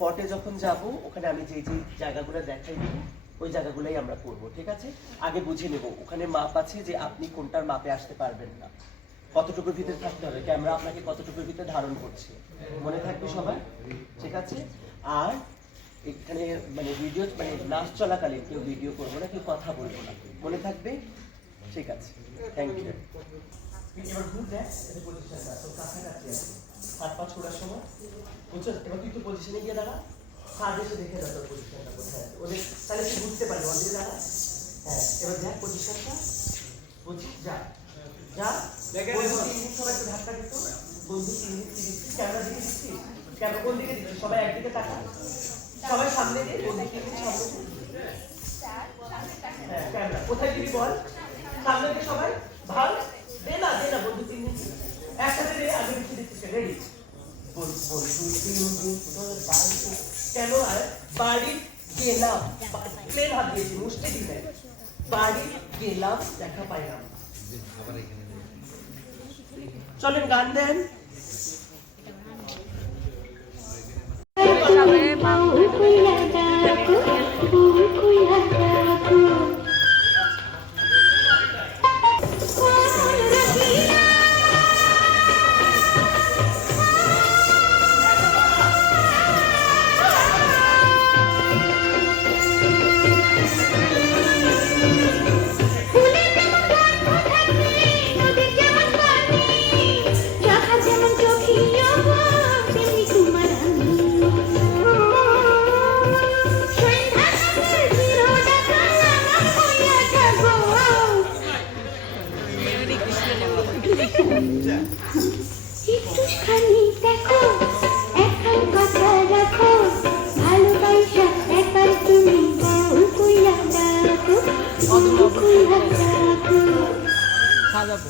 স্পটে যখন যাব ওখানে আমি যে যে জায়গাগুলো দেখাই দিব ওই জায়গাগুলোই আমরা করব, ঠিক আছে? আগে বুঝে নেব ওখানে মাপ আছে যে আপনি কোনটার মাপে আসতে পারবেন না, কতটুকুর ভিতরে থাকতে হবে, ক্যামেরা আপনাকে কতটুকুর ভিতরে ধারণ করছে, মনে থাকবে সবার, ঠিক আছে? আর এখানে মানে ভিডিও মানে নাচ চলাকালীন কেউ ভিডিও করবো না, কেউ কথা বলবো না, মনে থাকবে? ঠিক আছে, থ্যাংক ইউ। এবার ঘুর দেখ, এটা পজিশনটা তো কাছাকাছি আছে, হাত পা ছোড়ার সময় বুঝছো? এবার তুই তো পজিশনে গিয়ে দাঁড়া, হাত এসে দেখে দাও তোর পজিশনটা কোথায় আছে, ওদের তাহলে তুই বুঝতে পারবি ওদের দাঁড়া। হ্যাঁ, এবার দেখ পজিশনটা, বুঝছিস? যা যা বন্ধু 3 মিনিট সবাই একটু ধাক্কা দিত, বন্ধু 3 মিনিট দিচ্ছিস, ক্যামেরা দিকে দিচ্ছিস, ক্যামেরা কোন দিকে দিচ্ছিস, সবাই একদিকে তাকা, সবাই সামনে দিয়ে বন্ধু 3 মিনিট সামনে দিয়ে। হ্যাঁ, ক্যামেরা কোথায় দিবি বল, সামনে দিয়ে সবাই ভাল দে না বন্ধু 3 মিনিট একসাথে দে, আগে পিছিয়ে দিচ্ছিস, রেডি? কেন আর বাড়ি গেলাম, প্লেন হাত দিয়েছি, মুষ্টি দিলে বাড়ি গেলাম, দেখা পাইলাম। চলেন গান দেন। একটুখানি দেখো, এখন কথা রাখো, ভালোবাসা একবার তুমি বউ কইরা ডাকো, বউ কইরা ডাকো। সাজাবো